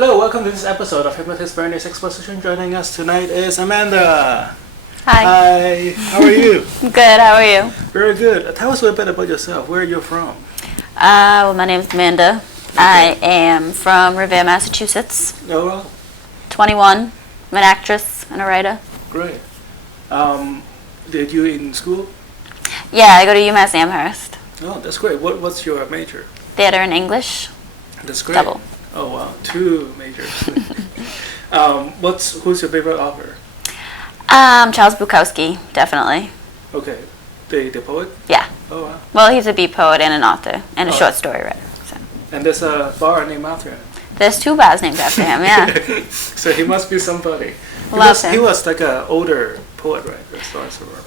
Hello, welcome to this episode of Hypnotist Bernie's Exposition. Joining us tonight is Amanda. Hi. Hi, how are you? Good, how are you? Very good. Tell us a little bit about yourself. Where are you from? Well, my name's Amanda. Okay. I am from Revere, Massachusetts. Oh, well. 21. I'm an actress and a writer. Great. Did you in school? Yeah, I go to UMass Amherst. Oh, that's great. What's your major? Theater and English. That's great. Double. Oh, wow. 2 majors. Who's your favorite author? Charles Bukowski, definitely. Okay. The poet? Yeah. Oh, wow. Well, he's a beat poet and an author and a short story writer. So. And there's a bar named after him. There's 2 bars named after him, yeah. So he must be somebody. He was like an older poet, right?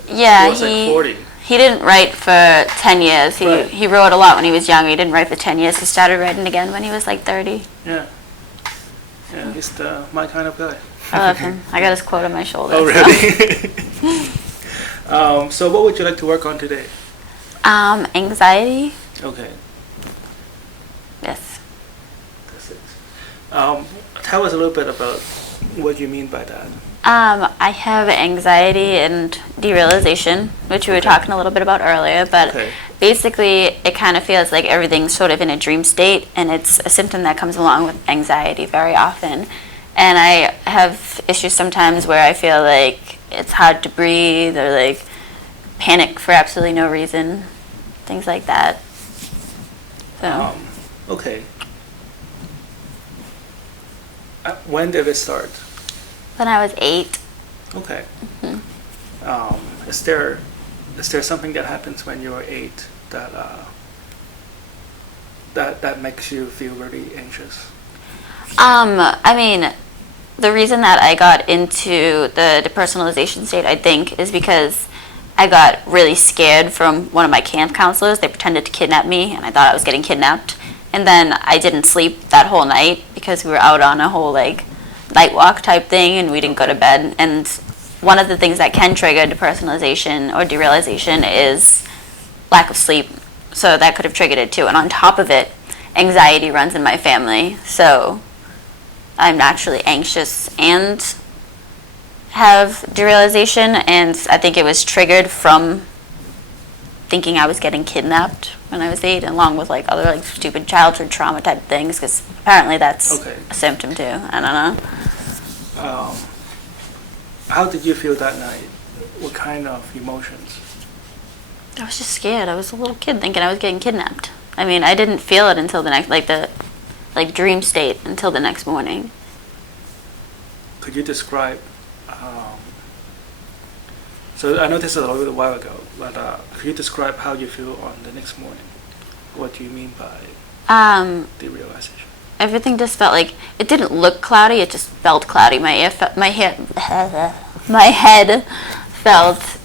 Yeah, he was like 40. He didn't write for 10 years. He wrote a lot when he was young. He didn't write for 10 years. He started writing again when he was like 30. Yeah. Yeah, he's my kind of guy. I love him. I got his quote on my shoulder. Oh, really? So what would you like to work on today? Anxiety. Okay. Yes. That's it. Tell us a little bit about what you mean by that. I have anxiety and derealization, which we were talking a little bit about earlier, but basically it kind of feels like everything's sort of in a dream state, and it's a symptom that comes along with anxiety very often. And I have issues sometimes where I feel like it's hard to breathe or like panic for absolutely no reason, things like that. So. Okay. When did it start? When I was 8. Okay. Mm-hmm. Is there something that happens when you're 8 that makes you feel really anxious? I mean, the reason that I got into the depersonalization state, I think, is because I got really scared from one of my camp counselors. They pretended to kidnap me, and I thought I was getting kidnapped. And then I didn't sleep that whole night because we were out on a whole, like, night walk type thing, and we didn't go to bed. And one of the things that can trigger depersonalization or derealization is lack of sleep. So that could have triggered it too. And on top of it, anxiety runs in my family. So I'm naturally anxious and have derealization, and I think it was triggered from thinking I was getting kidnapped when I was 8, along with like other like stupid childhood trauma type things, because apparently that's a symptom too. I don't know. How did you feel that night? What kind of emotions? I was just scared. I was a little kid thinking I was getting kidnapped. I mean, I didn't feel it until the next, like dream state until the next morning. Could you describe? So I know this is a little while ago, but could you describe how you feel on the next morning? What do you mean by derealization? Everything just felt like it didn't look cloudy. It just felt cloudy. My head felt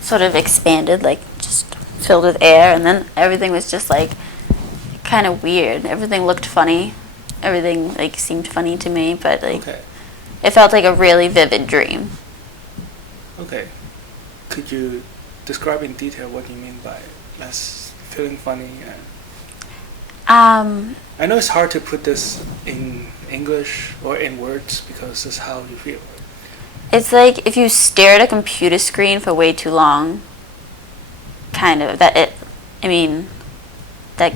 sort of expanded, like just filled with air, and then everything was just like kind of weird. Everything looked funny. Everything like seemed funny to me, but like it felt like a really vivid dream. Okay. Could you describe in detail what you mean by less feeling funny? I know it's hard to put this in English or in words because it's how you feel. It's like if you stare at a computer screen for way too long, kind of, that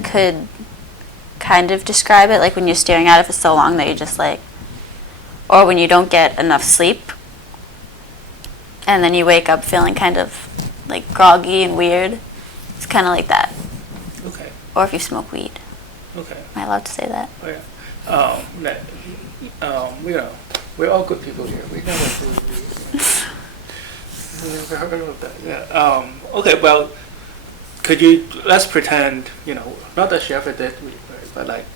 could kind of describe it, like when you're staring at it for so long that you're just like, or when you don't get enough sleep, and then you wake up feeling kind of like groggy and weird. It's kind of like that. Okay. Or if you smoke weed. Okay. Am I allowed to say that? Oh yeah. We're all good people here. We never heard of that. Yeah. Okay. Well, let's pretend, not that she ever did weed, right? But like,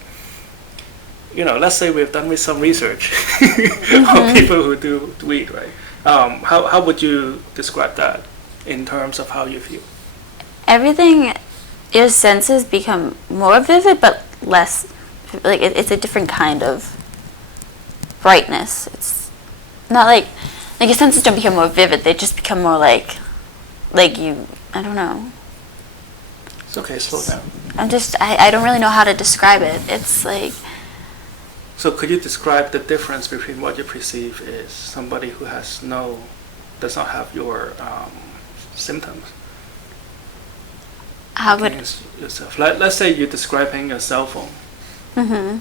let's say we've done with some research on people who do weed, right? How would you describe that in terms of how you feel? Everything, your senses become more vivid, but less, like it's a different kind of brightness. It's not like your senses don't become more vivid, they just become more like you, I don't know. It's okay, slow down. I don't really know how to describe it. It's like, So could you describe the difference between what you perceive is somebody who does not have your symptoms? How would... Against yourself. Let's say you're describing your cell phone. Mm-hmm.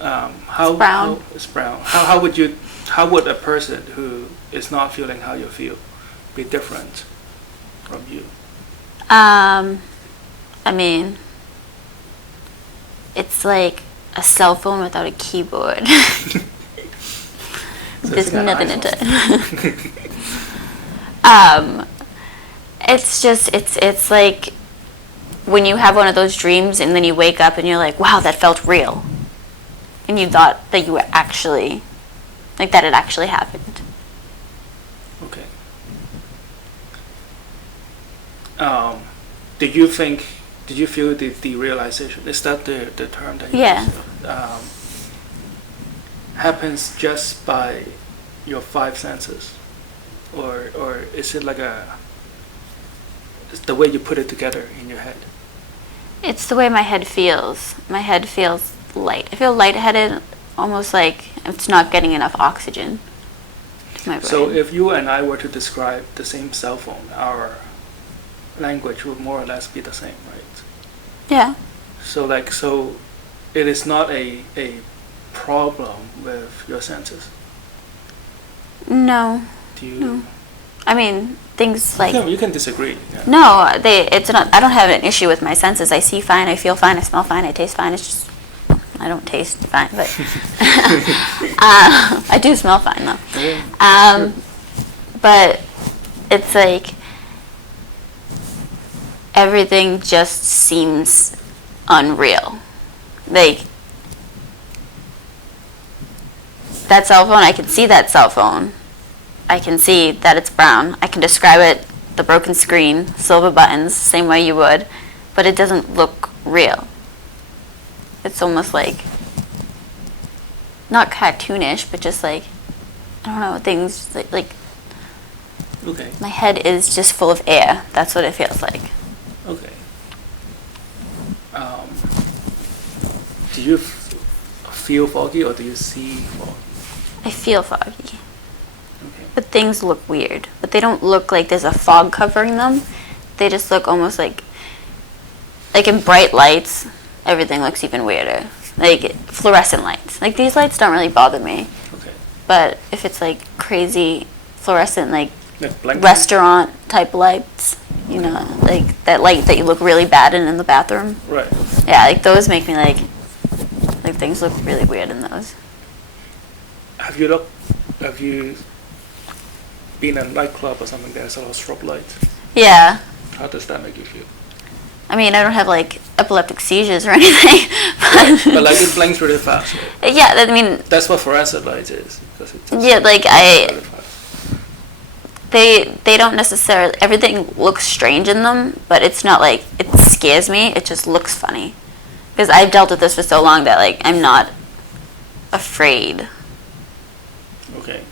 How It's brown. It's brown. How would a person who is not feeling how you feel be different from you? I mean, it's like a cell phone without a keyboard. So There's it's like an nothing in iPhone. it. It's just, it's like when you have one of those dreams and then you wake up and you're like, wow, that felt real. And you thought that you were actually, like that it actually happened. Okay. Did you feel the derealization? Is that the term that you Yeah. use? Happens just by your five senses? Or is it like it's the way you put it together in your head? It's the way my head feels. My head feels light. I feel lightheaded, almost like it's not getting enough oxygen to my brain. So if you and I were to describe the same cell phone, our language would more or less be the same, right? Yeah. So it is not a problem with your senses. No. Do you? No. I mean, things like... You can disagree. Yeah. No, it's not. I don't have an issue with my senses. I see fine, I feel fine, I smell fine, I taste fine. It's just I don't taste fine, but I do smell fine though. Yeah. But it's like everything just seems unreal. Like that cell phone, I can see that cell phone. I can see that it's brown. I can describe it, the broken screen, silver buttons, same way you would, but it doesn't look real. It's almost like, not cartoonish, but just like, I don't know, things like Okay. my head is just full of air. That's what it feels like. Okay. Do you feel foggy or do you see foggy? I feel foggy. Okay. But things look weird. But they don't look like there's a fog covering them. They just look almost like in bright lights, everything looks even weirder. Like fluorescent lights. Like these lights don't really bother me. Okay. But if it's like crazy fluorescent, like Blank restaurant type lights, you know, like that light that you look really bad in the bathroom. Right. Yeah, like those make me like things look really weird in those. Have you been in a nightclub or something there's a lot of strobe lights? Yeah. How does that make you feel? I mean, I don't have like epileptic seizures or anything. But like it blinks really fast. Right? Yeah, I mean, That's what fluorescent light is. Because it just yeah, like really fast. they don't necessarily, everything looks strange in them, but it's not like it scares me, it just looks funny. Because I've dealt with this for so long that like I'm not afraid. Okay.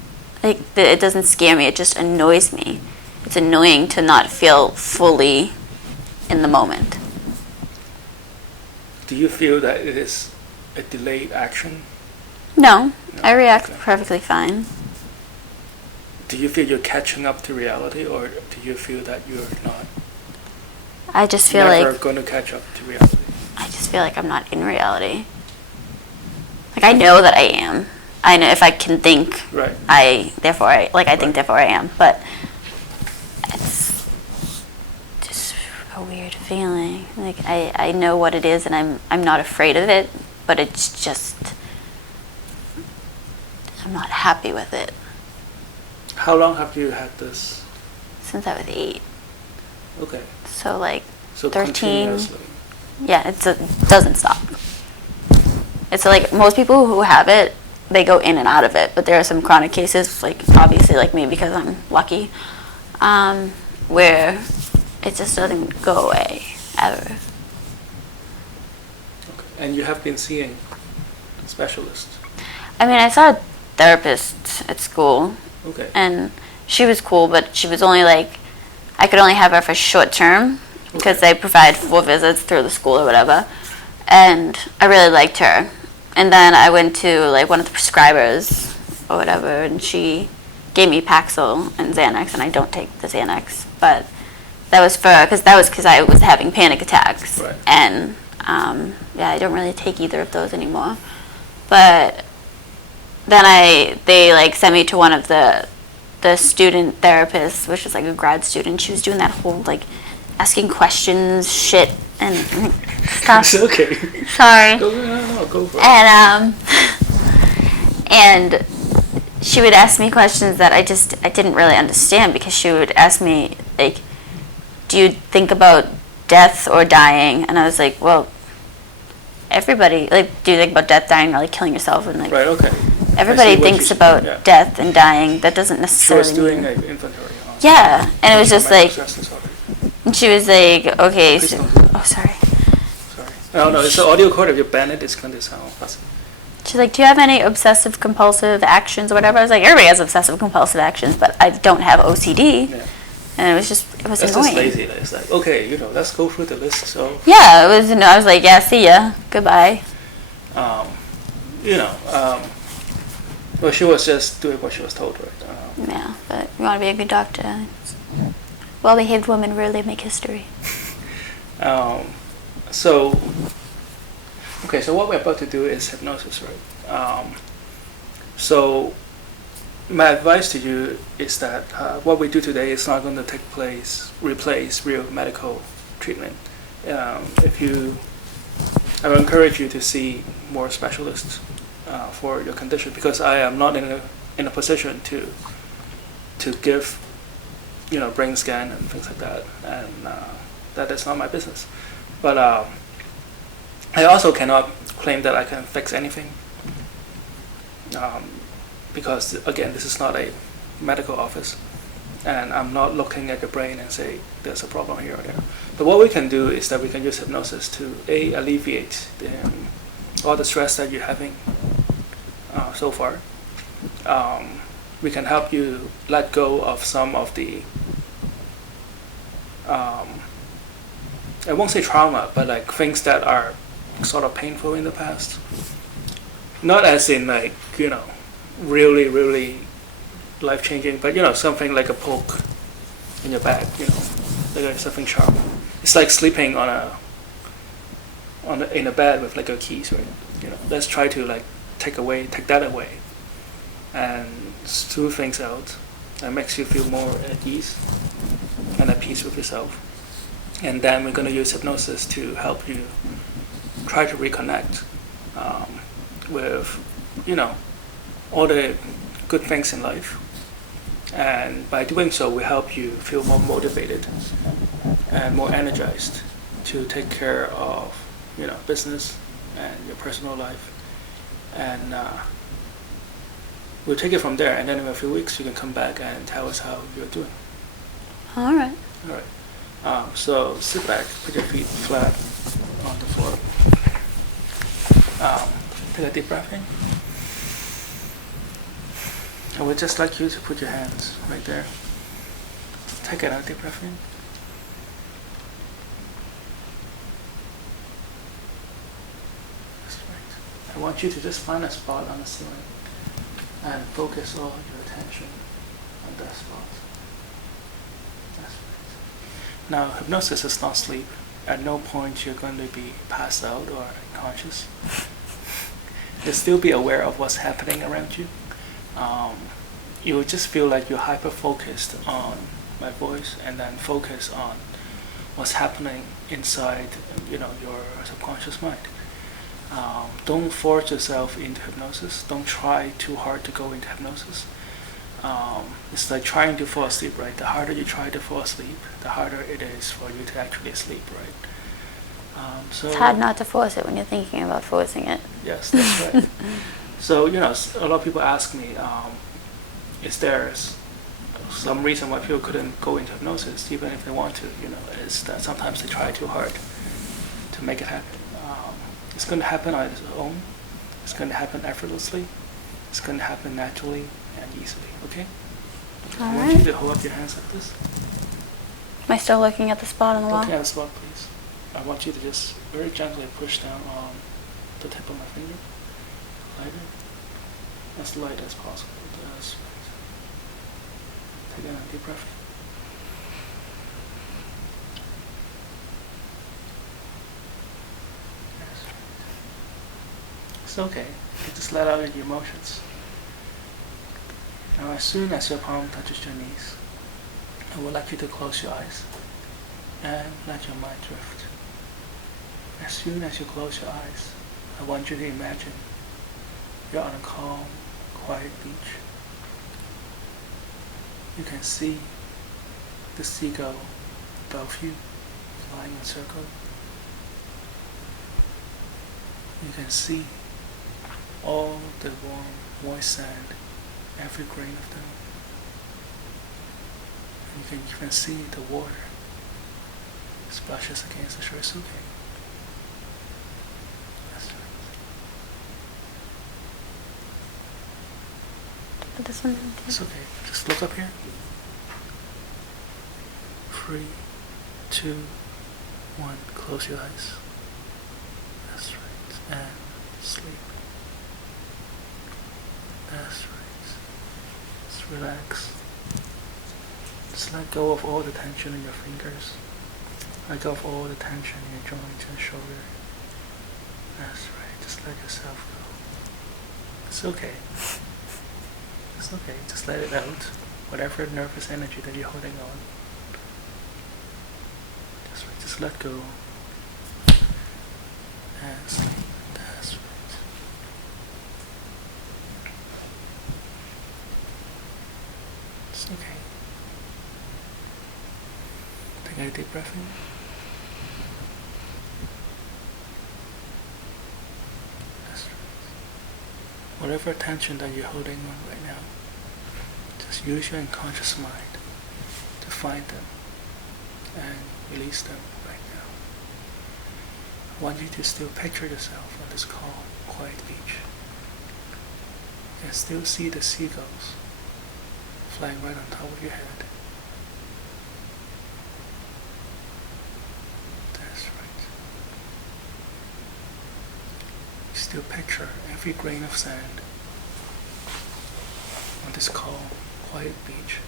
Like it doesn't scare me, it just annoys me. It's annoying to not feel fully in the moment. Do you feel that it is a delayed action? No, No, I react okay. perfectly fine. Do you feel you're catching up to reality, or do you feel that you're not I just feel never like going to catch up to reality? I just feel like I'm not in reality. Like I know that I am. I know if I can think, Right. I think Right. therefore I am. But it's just a weird feeling. Like I know what it is, and I'm not afraid of it. But it's just I'm not happy with it. How long have you had this? Since I was 8. Okay. So like So 13. continuously. Yeah, it doesn't stop. It's like most people who have it, they go in and out of it. But there are some chronic cases, like obviously like me because I'm lucky, where it just doesn't go away ever. Okay. And you have been seeing specialists. I mean, I saw a therapist at school, Okay. and she was cool, but she was only like, I could only have her for short term because Okay. they provide 4 visits through the school or whatever. And I really liked her. And then I went to like one of the prescribers or whatever, and she gave me Paxil and Xanax, and I don't take the Xanax, but that was because I was having panic attacks, Right. and yeah, I don't really take either of those anymore. But then they like sent me to one of the student therapists, which was like a grad student. She was doing that whole like asking questions shit and stuff. It's okay. Sorry. Go for it. And she would ask me questions that I didn't really understand, because she would ask me like, do you think about death or dying? And I was like, well, everybody, like, do you think about death, dying, or like killing yourself? And like, Right, okay. everybody thinks about death and dying. That doesn't She necessarily was doing mean. an inventory. Yeah, and it was just like, Stress disorder. and she was like, okay, Please so, don't do that. oh, sorry. Sorry. No, it's an audio recorder. If you ban it, it's going to sound fuzzy. She's like, do you have any obsessive compulsive actions or whatever? I was like, everybody has obsessive compulsive actions, but I don't have OCD. Yeah. And it was That's annoying. just lazy. It's like, okay, let's go through the list. So, Yeah, it was, I was like, yeah, see ya, goodbye. well, she was just doing what she was told, right? Yeah, but you want to be a good doctor. Well-behaved women rarely make history. So what we're about to do is hypnosis, right? So my advice to you is that what we do today is not going to replace real medical treatment. I will encourage you to see more specialists for your condition, because I am not in a position to give brain scan and things like that, and that is not my business. But I also cannot claim that I can fix anything, because again, this is not a medical office, and I'm not looking at your brain and say there's a problem here or there. But what we can do is that we can use hypnosis to alleviate all the stress that you're having so far. We can help you let go of some of the I won't say trauma, but like things that are sort of painful in the past. Not as in like, really, really life-changing, but something like a poke in your back, like something sharp. It's like sleeping in a bed with like a keys, right? Let's try to like take that away, and smooth things out. That makes you feel more at ease and at peace with yourself. And then we're going to use hypnosis to help you try to reconnect with, all the good things in life. And by doing so, we help you feel more motivated and more energized to take care of, business and your personal life. And we'll take it from there. And then in a few weeks, you can come back and tell us how you're doing. All right. All right. So sit back, put your feet flat on the floor. Take a deep breath in. I would just like you to put your hands right there. Take another deep breath in. That's right. I want you to just find a spot on the ceiling and focus all your attention on that spot. Now, hypnosis is not sleep. At no point you're going to be passed out or unconscious. You'll still be aware of what's happening around you. You will just feel like you're hyper-focused on my voice, and then focus on what's happening inside, your subconscious mind. Don't force yourself into hypnosis. Don't try too hard to go into hypnosis. It's like trying to fall asleep, right? The harder you try to fall asleep, the harder it is for you to actually sleep, right? So it's hard not to force it when you're thinking about forcing it. Yes, that's right. So, a lot of people ask me, is there some reason why people couldn't go into hypnosis, even if they want to? Is that sometimes they try too hard to make it happen. It's going to happen on its own. It's going to happen effortlessly. It's going to happen naturally and easily, okay? All I right. want you to hold up your hands like this. Am I still looking at the spot on the wall? Looking at the spot, please. I want you to just very gently push down on the tip of my finger. lighter, as light as possible. That's right. Take another deep breath in. That's right. It's okay. You just let out your emotions. Now, as soon as your palm touches your knees, I would like you to close your eyes and let your mind drift. As soon as you close your eyes, I want you to imagine you're on a calm, quiet beach. You can see the seagull above you flying in a circle. You can see all the warm, moist sand, every grain of them. And you can even see the water splashes against the shore. It's okay. That's right. Put this one down. It's okay. Just look up here. 3, 2, 1. Close your eyes. That's right. And sleep. That's right. Just relax. Just let go of all the tension in your fingers. Let go of all the tension in your joints and shoulder. That's right. Just let yourself go. It's okay. It's okay. Just let it out. Whatever nervous energy that you're holding on. That's right. Just let go. And sleep. That's right. It's okay. Take a deep breath in. That's right. Whatever tension that you're holding on right now, just use your unconscious mind to find them and release them right now. I want you to still picture yourself on this calm, quiet beach. You can still see the seagulls flying right on top of your head. That's right. You still picture every grain of sand on this calm, quiet beach.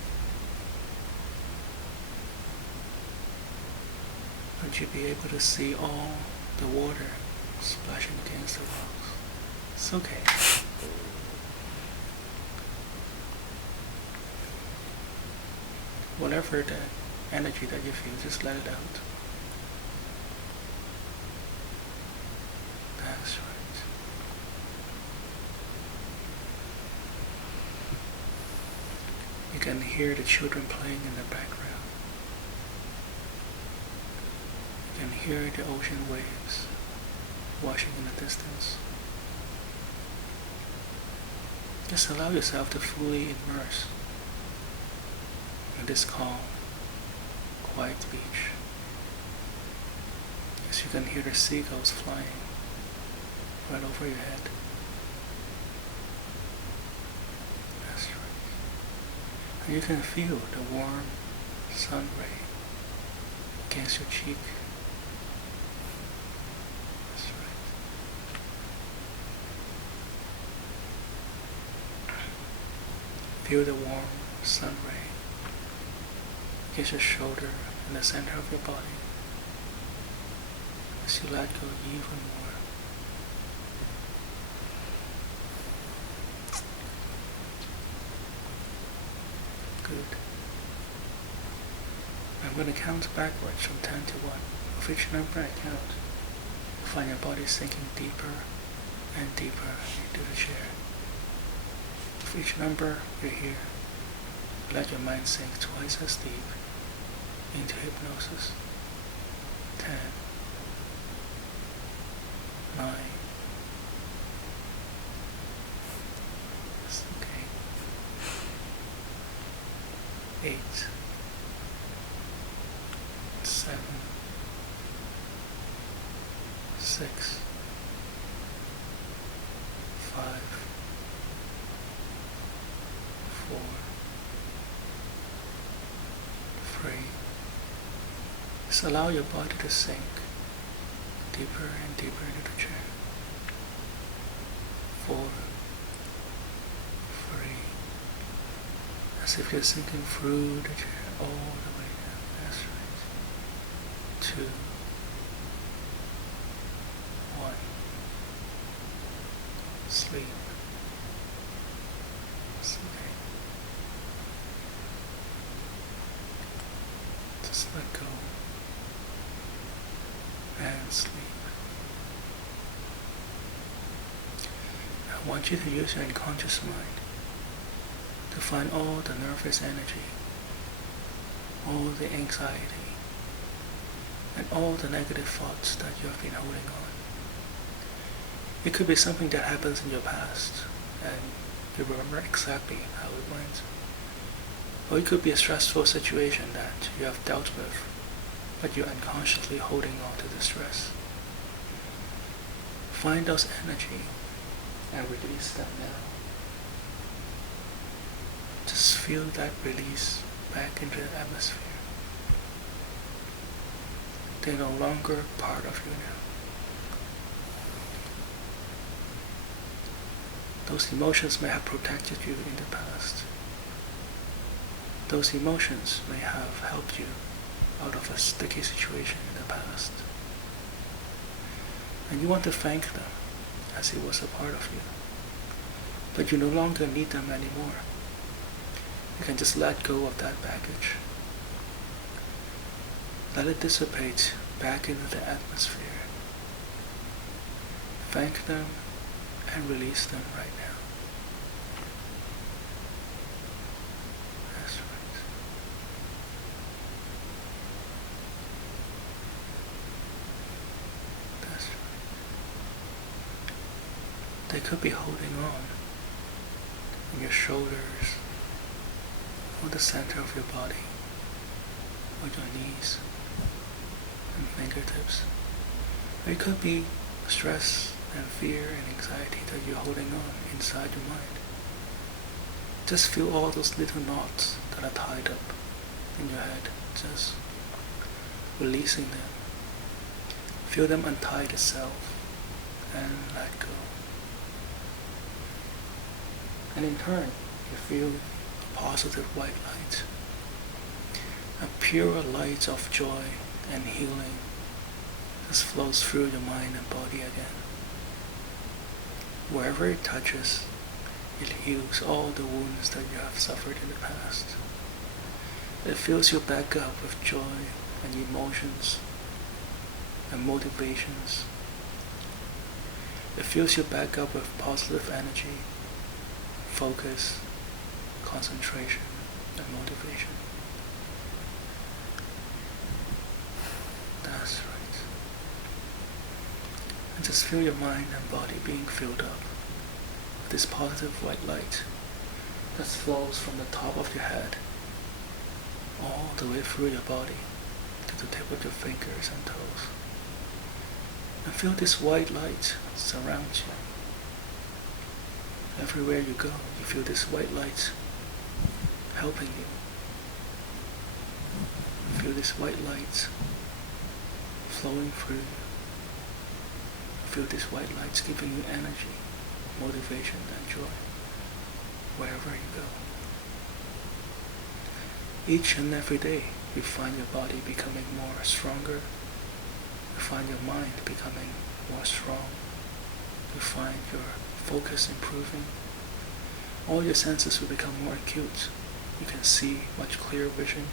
Would you be able to see all the water splashing against the rocks? It's okay. Whatever the energy that you feel, just let it out. That's right. You can hear the children playing in the background. You can hear the ocean waves washing in the distance. Just allow yourself to fully immerse in this calm, quiet beach. As you can hear the seagulls flying right over your head. That's right. And you can feel the warm sun ray against your cheek. That's right. Feel the warm sun ray against your shoulder and the center of your body as you let go even more. Good. I'm going to count backwards from 10 to 1. With each number I count, you'll find your body sinking deeper and deeper into the chair. With each number you're here, let your mind sink twice as deep into hypnosis. 10, 9, it's okay. 8, 7, 6, 5, 4, 3. Just allow your body to sink deeper and deeper into the chair. 4, As if you're sinking through the chair all the way down. That's right. 2, 1. Sleep. Sleep. Just let go. And sleep. I want you to use your unconscious mind to find all the nervous energy, all the anxiety, and all the negative thoughts that you have been holding on. It could be something that happens in your past, and you remember exactly how it went. Or it could be a stressful situation that you have dealt with, but you're unconsciously holding on to the stress. Find those energy and release them now. Just feel that release back into the atmosphere. They're no longer part of you now. Those emotions may have protected you in the past. Those emotions may have helped you out of a sticky situation in the past. And you want to thank them as it was a part of you. But you no longer need them anymore. You can just let go of that baggage. Let it dissipate back into the atmosphere. Thank them and release them right now. That's right. That's right. They could be holding on in your shoulders, or the center of your body, or your knees and fingertips. Or it could be stress and fear and anxiety that you're holding on inside your mind. Just feel all those little knots that are tied up in your head, just releasing them. Feel them untie itself and let go. And in turn, you feel a positive white light, a pure light of joy and healing just flows through your mind and body again. Wherever it touches, it heals all the wounds that you have suffered in the past. It fills you back up with joy and emotions and motivations. It fills you back up with positive energy, focus, concentration, and motivation. That's right. And just feel your mind and body being filled up with this positive white light that flows from the top of your head all the way through your body to the tip of your fingers and toes. And feel this white light surround you. Everywhere you go, you feel this white light helping you. You feel this white light flowing through you. You feel this white light giving you energy, motivation, and joy wherever you go. Each and every day, you find your body becoming more stronger. You find your mind becoming more strong. You find your focus improving. All your senses will become more acute. You can see much clearer vision.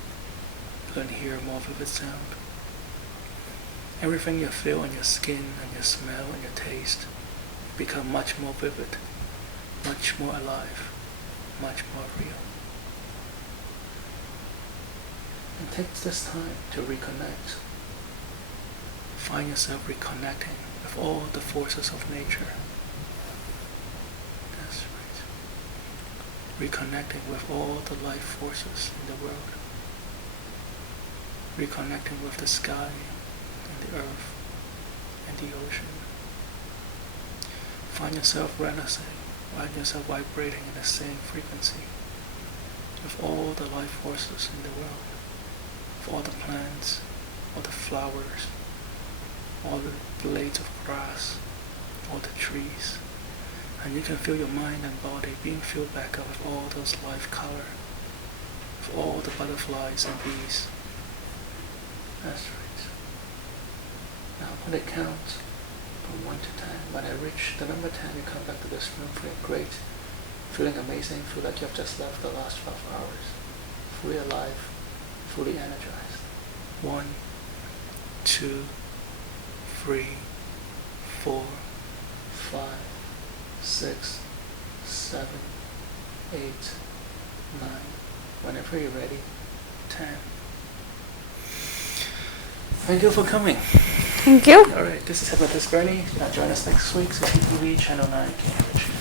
You can hear more vivid sound. Everything you feel on your skin and your smell and your taste become much more vivid, much more alive, much more real. And take this time to reconnect. Find yourself reconnecting with all the forces of nature. That's right. Reconnecting with all the life forces in the world. Reconnecting with the sky and the earth and the ocean. Find yourself renascing, find yourself vibrating in the same frequency with all the life forces in the world, with all the plants, all the flowers, all the blades of grass, all the trees. And you can feel your mind and body being filled back up with all those life color, of all the butterflies and bees. That's right. Now I'm going to count from 1 to 10. When I reach the number 10, you come back to this room feeling great, feeling amazing, feel like you've just left the last 12 hours, fully alive, fully energized. 1, 2, 3, 4, 5, 6, 7, 8, 9. Whenever you're ready, 10. Thank you for coming. Thank you. All right, this is Hypnotist Bernie. Join us next week, CCTV Channel 9, Cambridge.